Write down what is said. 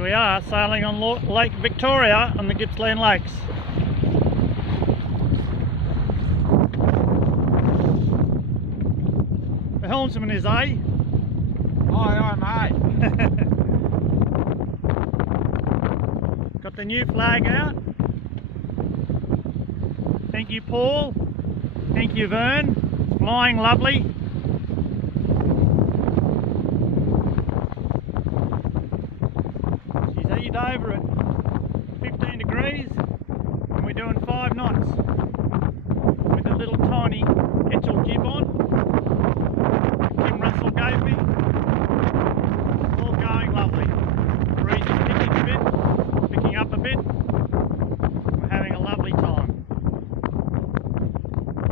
Here we are, sailing on Lake Victoria on the Gippsland Lakes. The helmsman is A. Aye, I'm A. Got the new flag out. Thank you, Paul. Thank you, Vern. Flying lovely. She's heaved over it.